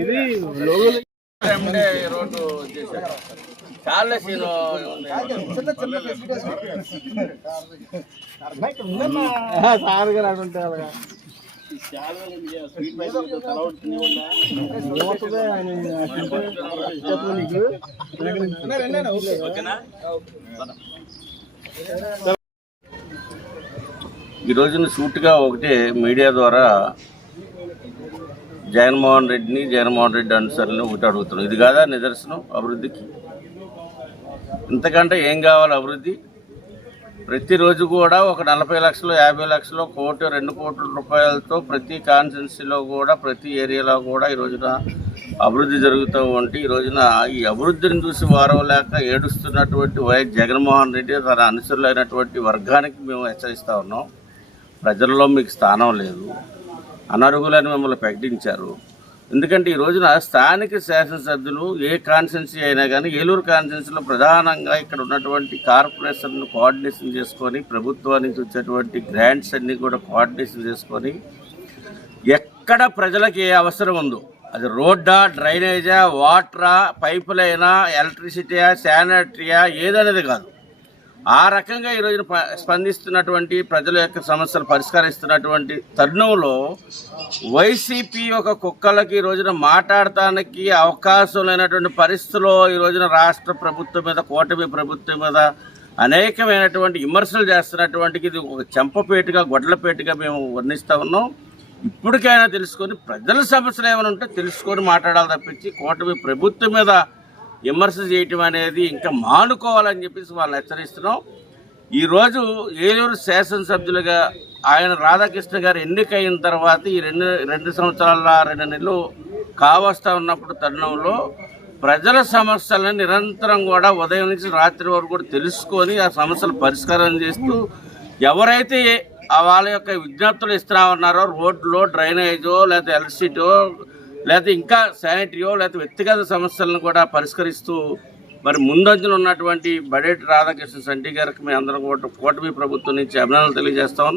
ఇది రోడ్డు చాలా scene sir గారు అడుంటే ఈ రోజున సూటిగా ఒకటే మీడియా ద్వారా జగన్మోహన్ రెడ్డి అనుసరులను ఒకటి అడుగుతున్నాం. ఇది కాదా నిదర్శనం అభివృద్ధికి? ఇంతకంటే ఏం కావాలి అభివృద్ధి? ప్రతిరోజు కూడా ఒక 40 లక్షలు 50 లక్షలు కోటి 2 కోట్ల రూపాయలతో ప్రతి కాన్స్టిట్యున్సీలో కూడా ప్రతి ఏరియాలో కూడా ఈ రోజున అభివృద్ధి జరుగుతూ ఉంటే ఈ రోజున ఈ అభివృద్ధిని చూసి వారవలేక ఏడుస్తున్నటువంటి వైఎస్ జగన్మోహన్ రెడ్డి తన అనుసరులైనటువంటి వర్గానికి మేము హెచ్చరిస్తూ ఉన్నాం. ప్రజల్లో మీకు స్థానం లేదు, అనర్హులని మిమ్మల్ని ప్రకటించారు. ఎందుకంటే ఈ రోజున స్థానిక శాసనసభ్యులు ఏ కాన్స్టిట్యున్సీ అయినా కానీ ఏలూరు కాన్స్టిట్యున్సీలో ప్రధానంగా ఇక్కడ ఉన్నటువంటి కార్పొరేషన్ను కోఆర్డినేషన్ చేసుకొని ప్రభుత్వం నుంచి వచ్చేటువంటి గ్రాంట్స్ అన్నీ కూడా కోఆర్డినేషన్ చేసుకొని ఎక్కడ ప్రజలకు ఏ అవసరం ఉందో అది రోడ్డా, డ్రైనేజా, వాటరా, పైపు లైనా, ఎలక్ట్రిసిటీయా, శానిటరీయా ఏదనేది కాదు, ఆ రకంగా ఈ రోజున స్పందిస్తున్నటువంటి ప్రజల యొక్క సమస్యలు పరిష్కరిస్తున్నటువంటి తరుణంలో వైసీపీ ఒక కుక్కలకి ఈ రోజున మాట్లాడటానికి అవకాశం లేనటువంటి పరిస్థితుల్లో ఈ రోజున రాష్ట్ర ప్రభుత్వం మీద, కూటమి ప్రభుత్వం మీద అనేకమైనటువంటి విమర్శలు చేస్తున్నటువంటి ఇది ఒక చెంపపేటుగా, గొడ్లపేటుగా మేము వర్ణిస్తూ ఉన్నాం. ఇప్పటికైనా తెలుసుకొని ప్రజల సమస్యలు ఏమైనా ఉంటే తెలుసుకొని మాట్లాడాలి తప్పించి కూటమి ప్రభుత్వం మీద విమర్శ చేయటం అనేది ఇంకా మానుకోవాలని చెప్పేసి వాళ్ళని హెచ్చరిస్తున్నాం. ఈరోజు ఏలూరు శాసనసభ్యులుగా ఆయన రాధాకృష్ణ గారు ఎన్నికైన తర్వాత ఈ రెండు సంవత్సరాల 2 నెలలు కావస్తా ఉన్నప్పుడు తరుణంలో ప్రజల సమస్యలను నిరంతరం కూడా ఉదయం నుంచి రాత్రి వరకు కూడా తెలుసుకొని ఆ సమస్యలు పరిష్కారం చేస్తూ ఎవరైతే వాళ్ళ యొక్క విజ్ఞప్తులు ఇస్తున్నామన్నారో రోడ్లో, డ్రైనేజో, లేకపోతే ఎలక్ట్రిసిటీయో, లేకపోతే ఇంకా శానిటరీయో, లేకపోతే వ్యక్తిగత సమస్యలను కూడా పరిష్కరిస్తూ మరి ముందంజలో ఉన్నటువంటి బడేటి రాధాకృష్ణ సంటి గారికి మేము అందరం కూడా కూటమి ప్రభుత్వం నుంచి అభినందనలు తెలియజేస్తా ఉన్నాం.